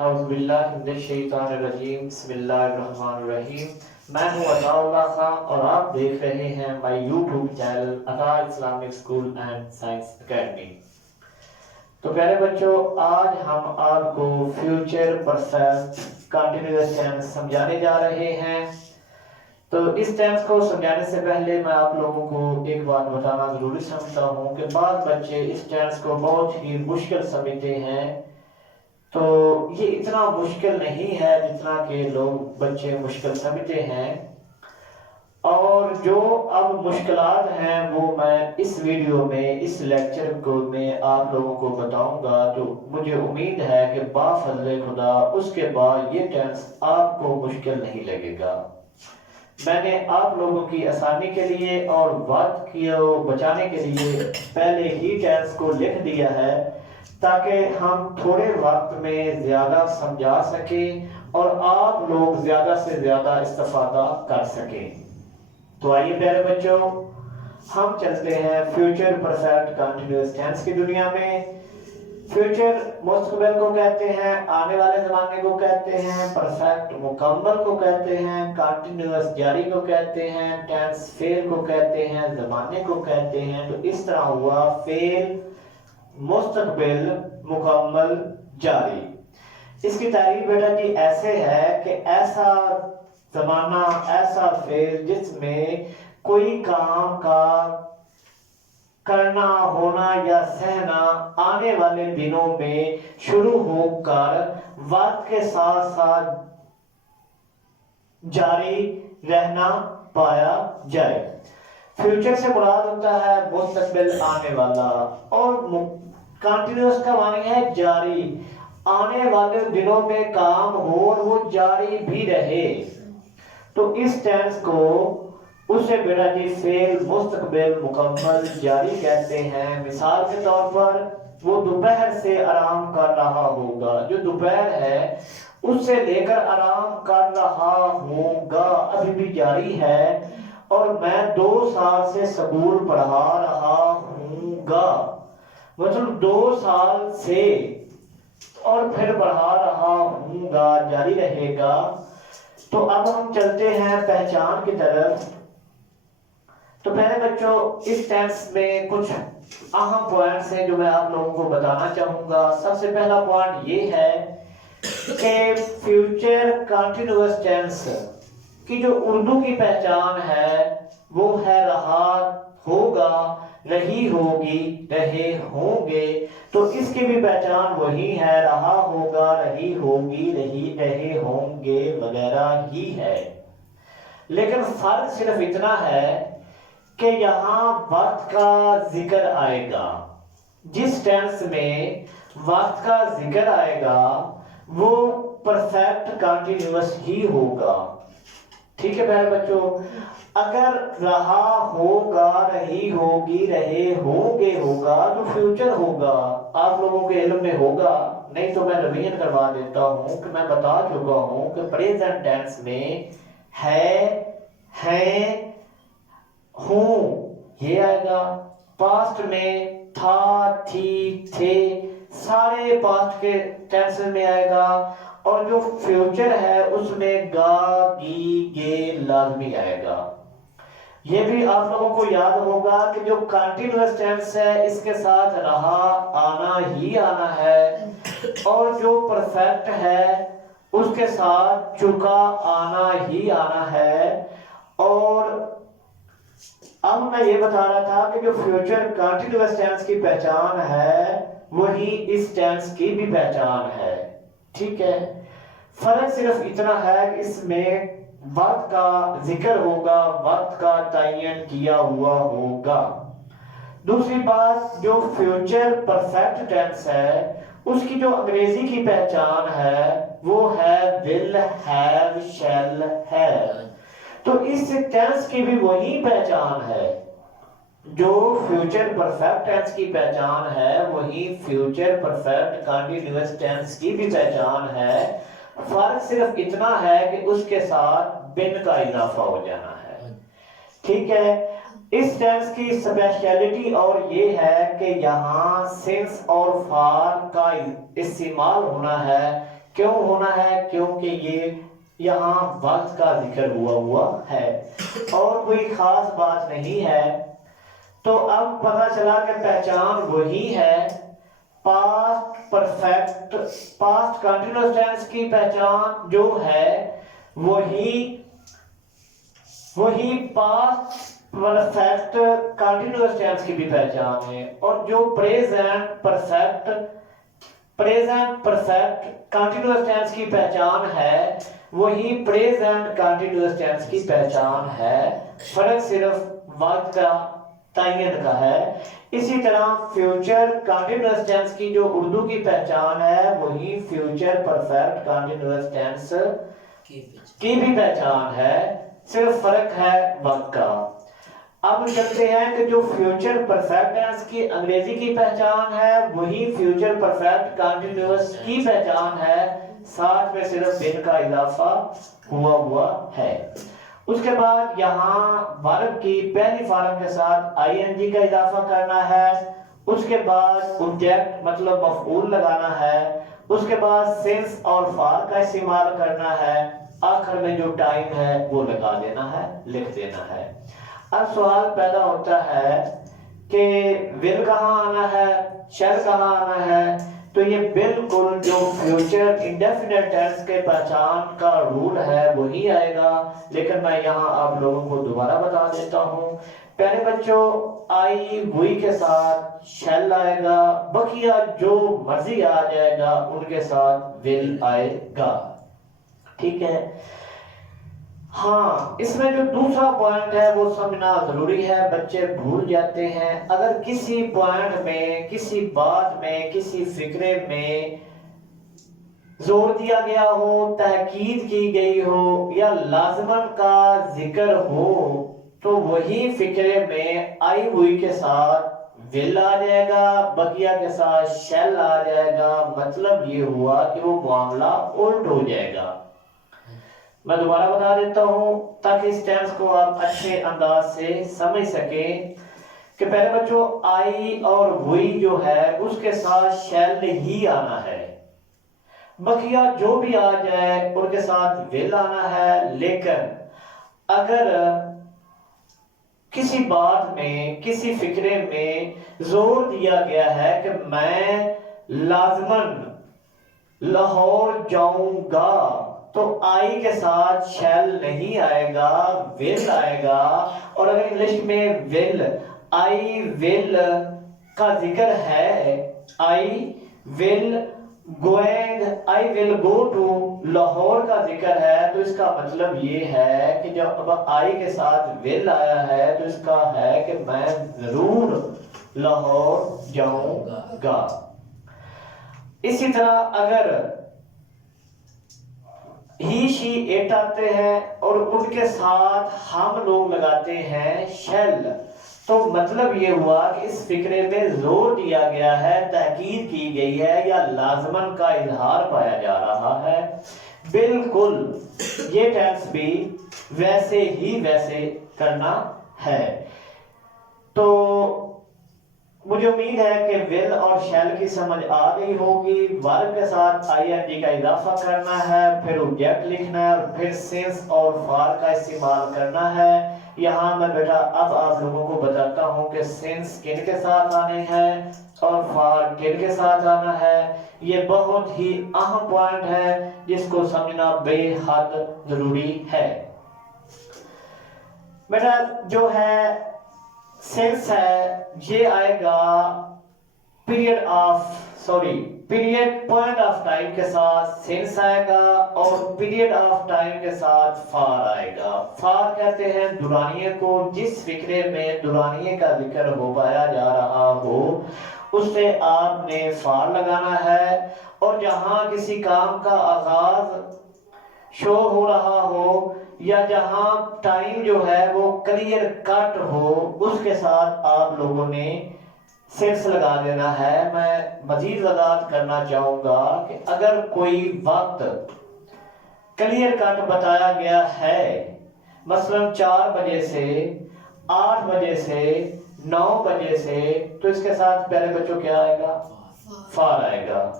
اعوذ باللہ من الشیطان الرجیم بسم اللہ الرحمن الرحیم۔ میں ہوں عطا اللہ خان اور آپ دیکھ رہے ہیں مائی یوٹیوب چینل عطا Islamic school and science academy. تو پیارے بچوں، آج ہم آپ کو فیوچر پرفیکٹ کنٹینیوس ٹینس سمجھانے جا رہے ہیں۔ تو اس ٹینس کو سمجھانے سے پہلے میں آپ لوگوں کو ایک بات بتانا ضروری سمجھتا ہوں کہ بعض بچے اس ٹینس کو بہت ہی مشکل سمجھتے ہیں۔ تو یہ اتنا مشکل نہیں ہے جتنا کہ لوگ بچے مشکل سمجھتے ہیں، اور جو اب مشکلات ہیں وہ میں اس ویڈیو میں اس لیکچر کو میں آپ لوگوں کو بتاؤں گا۔ تو مجھے امید ہے کہ بفضل خدا اس کے بعد یہ ٹینس آپ کو مشکل نہیں لگے گا۔ میں نے آپ لوگوں کی آسانی کے لیے اور وقت کو بچانے کے لیے پہلے ہی ٹینس کو لکھ دیا ہے تاکہ ہم تھوڑے وقت میں زیادہ سمجھا سکیں اور آپ لوگ زیادہ سے زیادہ استفادہ کر سکیں۔ تو آئیے پیارے بچوں، ہم چلتے ہیں فیوچر پرفیکٹ کنٹینیوس ٹینس کی دنیا میں۔ فیوچر مستقبل کو کہتے ہیں، آنے والے زمانے کو کہتے ہیں، پرفیکٹ مکمل کو کہتے ہیں، کنٹینیوس جاری کو کہتے ہیں، ٹینس فعل کو کہتے ہیں، زمانے کو کہتے ہیں۔ تو اس طرح ہوا فعل، مستقبل، مکمل، جاری۔ اس کی تعریف بیٹا جی ایسے ہے کہ ایسا زمانہ، ایسا فعل جس میں کوئی کام کا کرنا، ہونا یا سہنا آنے والے دنوں میں شروع ہو کر وقت کے ساتھ ساتھ جاری رہنا پایا جائے۔ فیوچر سے مراد ہوتا ہے مستقبل، آنے والا، اور کنٹینیوس کا معنی ہے جاری، آنے والے دنوں میں کام ہو اور وہ جاری بھی رہے۔ تو اس ٹینس کو اسے بیٹا جی فعل، مستقبل، مکمل، جاری کہتے ہیں۔ مثال کے طور پر وہ دوپہر سے آرام کر رہا ہوگا، جو دوپہر ہے اس سے لے کر آرام کر رہا ہوگا ابھی بھی جاری ہے، اور میں 2 سال سے اسکول پڑھا رہا ہوں گا، مطلب 2 سال سے اور پھر پڑھا رہا ہوں گا جاری رہے گا۔ تو اب ہم چلتے ہیں پہچان کی طرف۔ تو پہلے بچوں، اس ٹینس میں کچھ اہم پوائنٹس ہیں جو میں آپ لوگوں کو بتانا چاہوں گا۔ سب سے پہلا پوائنٹ یہ ہے کہ فیوچر کنٹینیوس ٹینس کی جو اردو کی پہچان ہے وہ ہے رہا ہوگا، رہی ہوگی، رہے ہوں گے۔ تو اس کی بھی پہچان وہی ہے، رہا ہوگا، رہی ہوگی، رہے ہوں گے وغیرہ ہی ہے۔ لیکن فرق صرف اتنا ہے کہ یہاں وقت کا ذکر آئے گا۔ جس ٹینس میں وقت کا ذکر آئے گا وہ پرفیکٹ کنٹینیوس ہی ہوگا۔ ٹھیک ہے پیارے بچوں، اگر رہا ہوگا، رہی ہوگی، رہے ہوں گے ہوگا تو فیوچر ہوگا، آپ لوگوں کے علم میں ہوگا، نہیں تو میں ریویژن کروا دیتا ہوں کہ میں بتا چکا ہوں کہ پریزنٹ ٹینس میں ہے، ہیں، ہوں یہ آئے گا، پاسٹ میں تھا، تھی، تھے، سارے پاسٹ کے ٹینس میں آئے گا، اور جو فیوچر ہے اس میں گا، گی، گے لازمی آئے گا۔ یہ بھی آپ لوگوں کو یاد ہوگا کہ جو کنٹینیوس ٹینس ہے اس کے ساتھ رہا آنا ہی آنا ہے، اور جو پرفیکٹ ہے اس کے ساتھ چکا آنا ہی آنا ہے۔ اور اب میں یہ بتا رہا تھا کہ جو فیوچر کنٹینیوس ٹینس کی پہچان ہے وہی اس ٹینس کی بھی پہچان ہے۔ ٹھیک ہے، فرق صرف اتنا ہے کہ اس میں وقت کا ذکر ہوگا، وقت کا تعین کیا ہوا ہوگا۔ دوسری بات، جو فیوچر پرفیکٹ ٹینس ہے اس کی جو انگریزی کی پہچان ہے وہ ہے will have shall have۔ تو اس ٹینس کی بھی وہی پہچان ہے، جو فیوچر پرفیکٹ ٹینس کی پہچان ہے وہی فیوچر پرفیکٹ کنٹینیوس ٹینس کی بھی پہچان ہے۔ فرق صرف اتنا ہے کہ اس کے ساتھ بن کا اضافہ ہو جانا ہے۔ ٹھیک ہے، اس ٹینس کی اسپیشلٹی اور یہ ہے کہ یہاں سنس اور فار کا استعمال ہونا ہے، کیوں ہونا ہے؟ کیونکہ یہ یہاں وقت کا ذکر ہوا ہے اور کوئی خاص بات نہیں ہے۔ تو اب پتہ چلا کہ پہچان وہی ہے، past perfect, past continuous tense کی پہچان جو ہے وہی پاسٹ پرفیکٹ کنٹینیوس ٹینس کی بھی پہچان ہے، اور جو پریزنٹ پرفیکٹ کنٹینیوس ٹینس کی پہچان ہے وہی پریزنٹ کنٹینیوس ٹینس کی پہچان ہے، فرق صرف وقت کا تعین کا ہے۔ اسی طرح فیوچر کنٹینیوس ٹینس کی جو اردو کی پہچان ہے وہی فیوچر پرفیکٹ کنٹینیوس ٹینس کی بھی پہچان ہے، صرف فرق ہے وقت کا۔ اب چلتے ہیں کہ جو فیوچر پرفیکٹ ٹینس کی انگریزی کی پہچان ہے وہی فیوچر پرفیکٹ کنٹینیوس کی پہچان ہے، ساتھ میں صرف بن کا اضافہ ہوا ہے۔ اس کے بعد یہاں ورب کی پہلی فارم کے ساتھ آئی این جی کا اضافہ کرنا ہے، اس کے بعد آبجیکٹ مطلب مفعول لگانا ہے، اس کے بعد سنس اور فار کا استعمال کرنا ہے، آخر میں جو ٹائم ہے وہ لگا دینا ہے، لکھ دینا ہے۔ اب سوال پیدا ہوتا ہے کہ ول کہاں آنا ہے، شیل کہاں آنا ہے؟ تو یہ بالکل جو فیوچر انڈیفینٹ ٹینس کے پہچان کا رول ہے وہی آئے گا، لیکن میں یہاں آپ لوگوں کو دوبارہ بتا دیتا ہوں۔ پہلے بچوں آئی وہی کے ساتھ شیل آئے گا، بقیہ جو مرضی آ جائے گا ان کے ساتھ ول آئے گا، ٹھیک ہے؟ ہاں، اس میں جو دوسرا پوائنٹ ہے وہ سمجھنا ضروری ہے، بچے بھول جاتے ہیں۔ اگر کسی پوائنٹ میں، کسی بات میں، کسی فکرے میں زور دیا گیا ہو، تاکید کی گئی ہو یا لازمن کا ذکر ہو تو وہی فکرے میں آئی ہوئی کے ساتھ ول آ جائے گا، بقیہ کے ساتھ شیل آ جائے گا، مطلب یہ ہوا کہ وہ معاملہ الٹ ہو جائے گا۔ میں دوبارہ بتا دیتا ہوں تاکہ اس ٹینس کو آپ اچھے انداز سے سمجھ سکیں کہ پہلے بچوں آئی اور وہی جو ہے اس کے ساتھ شیل ہی آنا ہے، بقیہ جو بھی آ جائے ان کے ساتھ ول آنا ہے۔ لیکن اگر کسی بات میں، کسی فکرے میں زور دیا گیا ہے کہ میں لازماً لاہور جاؤں گا تو آئی کے ساتھ شیل نہیں آئے گا، ول آئے گا۔ اور اگر انگلش میں ول، آئی ول کا ذکر ہے، I will going, I will go to Lahore کا ذکر ہے، تو اس کا مطلب یہ ہے کہ جب اب آئی کے ساتھ ول آیا ہے تو اس کا ہے کہ میں ضرور لاہور جاؤں گا۔ اسی طرح اگر ہی شی ایٹ آتے ہیں اور ان کے ساتھ ہم لوگ لگاتے ہیں شیل، تو مطلب یہ ہوا کہ اس فکرے میں زور دیا گیا ہے، تاکید کی گئی ہے یا لازمن کا اظہار پایا جا رہا ہے۔ بالکل یہ ٹینس بھی ویسے ہی ویسے کرنا ہے۔ تو مجھے امید ہے کہ ول اور شیل کی سمجھ آ گئی ہوگی۔ ورب کے ساتھ آئی این جی کا اضافہ کرنا ہے، پھر آبجیکٹ لکھنا ہے، اور پھر سنس اور فار کا استعمال کرنا ہے۔ یہاں میں بیٹا اب آپ لوگوں کو بتاتا ہوں کہ سنس کن کے ساتھ آنے ہیں اور فار کن کے ساتھ آنا ہے۔ یہ بہت ہی اہم پوائنٹ ہے جس کو سمجھنا بے حد ضروری ہے۔ بیٹا جو ہے سینس ہے یہ آئے گا پیریڈ پوائنٹ آف ٹائم کے ساتھ سینس آئے گا، اور پیریڈ آف ٹائم کے ساتھ فار آئے گا۔ فار کہتے ہیں دورانیے کو، جس فکرے میں دورانیے کا ذکر ہو پایا جا رہا ہو اس سے آپ نے فار لگانا ہے، اور جہاں کسی کام کا آغاز شو ہو رہا ہو یا جہاں ٹائم جو ہے وہ کلیئر کٹ ہو اس کے ساتھ آپ لوگوں نے سینس لگا دینا ہے۔ میں مزید وضاحت کرنا چاہوں گا کہ اگر کوئی وقت کلیئر کٹ بتایا گیا ہے، مثلا 4 بجے سے 8 بجے سے 9 بجے سے، تو اس کے ساتھ پہلے بچوں کیا آئے گا؟ فار آئے گا۔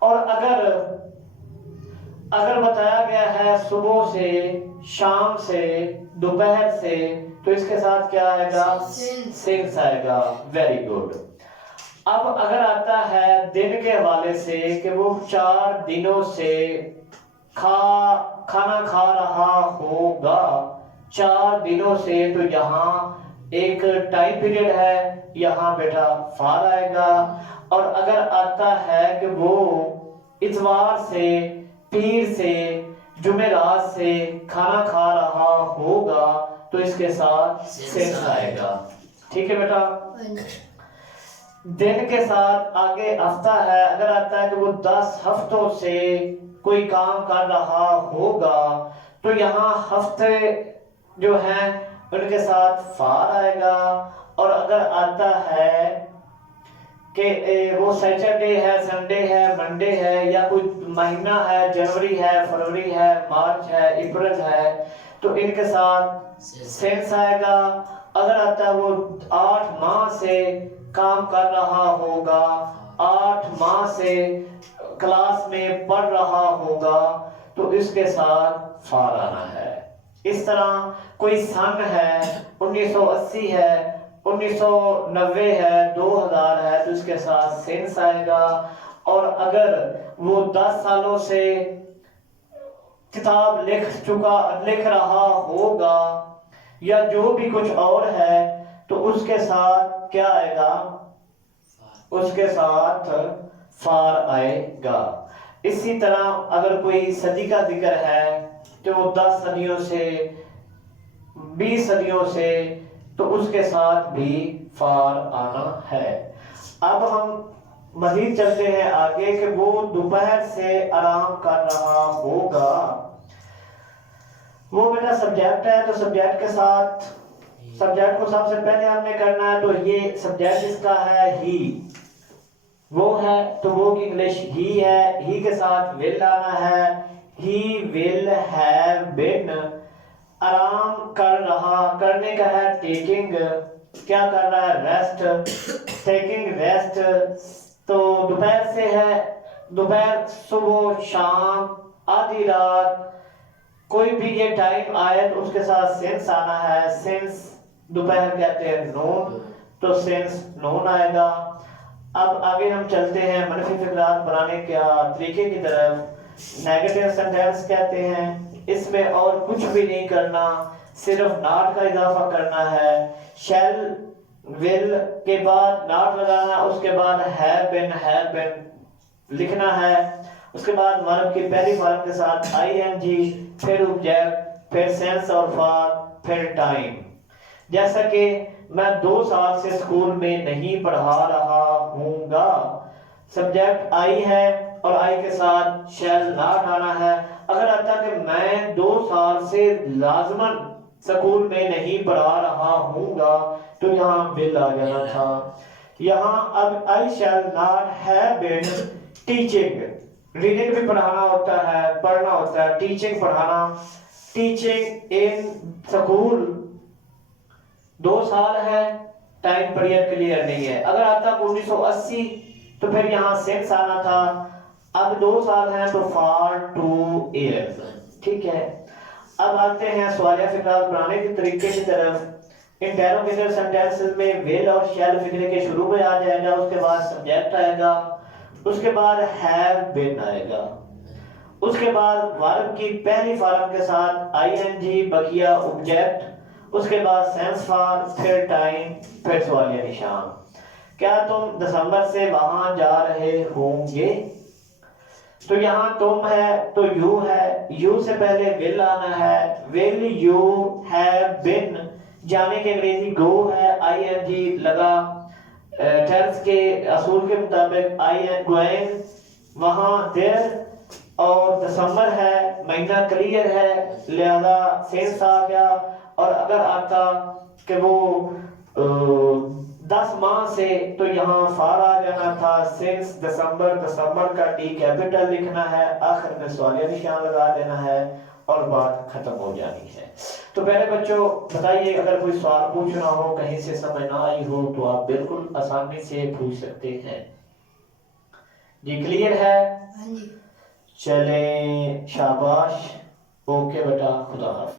اور اگر اگر بتایا گیا ہے صبح سے، شام سے، دوپہر سے، تو اس کے ساتھ کیا آئے گا؟ سنس آئے گا. Very good. اب اگر آتا ہے دن کے حوالے سے کہ وہ 4 دنوں سے کھانا کھا رہا ہوگا، 4 دنوں سے، تو یہاں ایک ٹائم پیریڈ ہے، یہاں بیٹا فار آئے گا. اور اگر آتا ہے کہ وہ اتوار سے، پیر سے، جمعرات سے کھانا کھا رہا ہوگا، تو اس کے ساتھ سنس آئے گا. ٹھیک ہے بیٹا؟ دن کے ساتھ آگے ہفتہ ہے، اگر آتا ہے کہ وہ 10 ہفتوں سے کوئی کام کر رہا ہوگا، تو یہاں ہفتے جو ہیں ان کے ساتھ فار آئے گا. اور اگر آتا ہے کہ وہ سیٹرڈے ہے، سنڈے ہے، منڈے ہے، یا کوئی مہینہ ہے، جنوری ہے، فروری ہے، مارچ ہے، اپریل ہے، تو ان کے ساتھ سینس آئے گا. اگر آتا ہے وہ 8 ماہ سے کام کر رہا ہوگا، 8 ماہ سے کلاس میں پڑھ رہا ہوگا، تو اس کے ساتھ فار آنا ہے. اس طرح کوئی سن ہے، 1980 ہے، 1990 ہے، 2000 ہے، تو اس کے ساتھ سینس آئے گا. اور اگر وہ 10 سالوں سے کتاب لکھ رہا ہوگا، یا جو بھی کچھ اور ہے، تو اس کے ساتھ کیا آئے گا؟ اس کے ساتھ فار آئے گا. اسی طرح اگر کوئی صدی کا ذکر ہے تو وہ 10 صدیوں سے، 20 صدیوں سے، تو اس کے ساتھ بھی فار آنا ہے. اب ہم مزید چلتے ہیں آگے کہ وہ دوپہر سے آرام کر رہا ہوگا. وہ میرا سبجیکٹ ہے، تو سبجیکٹ کے ساتھ سبجیکٹ کو سب سے پہلے ہم نے کرنا ہے، تو یہ سبجیکٹ اس کا ہے ہی، وہ ہے تو وہ کی انگلش ہی ہے. ہی کے ساتھ ول آنا ہے. ہی ول ہیو بین. آرام کر رہا، کرنے کا ہے ٹیکنگ. کیا کر رہا ہے؟ ریسٹ. Taking rest. تو دوپہر سے ہے، دوپہر، صبح، شام، آدھی رات، کوئی بھی یہ ٹائم آئے تو اس کے ساتھ سینس آنا ہے. سینس دوپہر کہتے ہیں نون، تو سینس نون آئے گا. اب آگے ہم چلتے ہیں منفی فقرات بنانے کے طریقے کی طرف. نیگیٹو سینٹینس کہتے ہیں، اس میں اور کچھ بھی نہیں کرنا، صرف ناٹ کا اضافہ کرنا ہے. شیل ول کے بعد ناٹ لگانا، اس کے بعد ہیو بین لکھنا ہے. اس کے بعد ورب کی پہلی فارم کے ساتھ آئی این جی، پھر آبجیکٹ، پھر سینس اور فار، پھر ٹائم. جیسا کہ میں 2 سال سے اسکول میں نہیں پڑھا رہا ہوں گا. سبجیکٹ آئی ہے اور آئی کے ساتھ شیل ناٹ آنا ہے. اگر آتا کہ میں 2 سال سے لازماً اسکول میں نہیں پڑھا رہا ہوں گا، تو یہاں ول آ جانا تھا. یہاں اب I shall not have been teaching. Reading بھی پڑھانا ہوتا ہے، پڑھنا ہوتا ہے. ٹیچنگ پڑھانا. ٹیچنگ ان سکول 2 سال ہے، ٹائم پیریڈ کلیئر نہیں ہے. اگر آتا 1980 تو پھر یہاں سینس آنا تھا. اب 2 سال ہیں تو فار 2 ایئرز. ٹھیک ہے. اب آتے ہیں سوالیہ فقرات بنانے کے طریقے کی طرف. انٹروگیٹر سینٹینسز میں ول اور شیل فقرے کے شروع میں آ جائے گا، اس کے بعد سبجیکٹ آئے گا، اس کے بعد ہیو بین آئے گا، اس کے بعد ورب کی پہلی فارم کے ساتھ آئی این جی، بقیہ آبجیکٹ، اس کے بعد سینس فار، پھر ٹائم، پھر سوالیہ نشان. کیا تم دسمبر سے وہاں جا رہے ہوں گے؟ تو یہاں تم ہے تو یو ہے. یو سے پہلے ول آنا ہے. Will you have been. جانے کے انگریزی گو ہے، آئی این جی لگا. ٹینس کے اصول کے مطابق آئی این گوئنگ، وہاں دیر. اور دسمبر ہے، مہینہ کلیئر ہے، لہذا سینس آ گیا. اور اگر آتا کہ وہ 10 ماہ سے، تو یہاں فار آ جانا تھا. سینس دسمبر، دسمبر کا ڈی کیپٹل لکھنا ہے، آخر میں سوالیہ نشان لگا دینا ہے اور بات ختم ہو جانی ہے. تو پہلے بچوں بتائیے، اگر کوئی سوال پوچھنا ہو، کہیں سے سمجھ نہ آئی ہو، تو آپ بالکل آسانی سے پوچھ سکتے ہیں. جی کلیئر ہے؟ چلیں شاباش. اوکے بیٹا, خدا حافظ.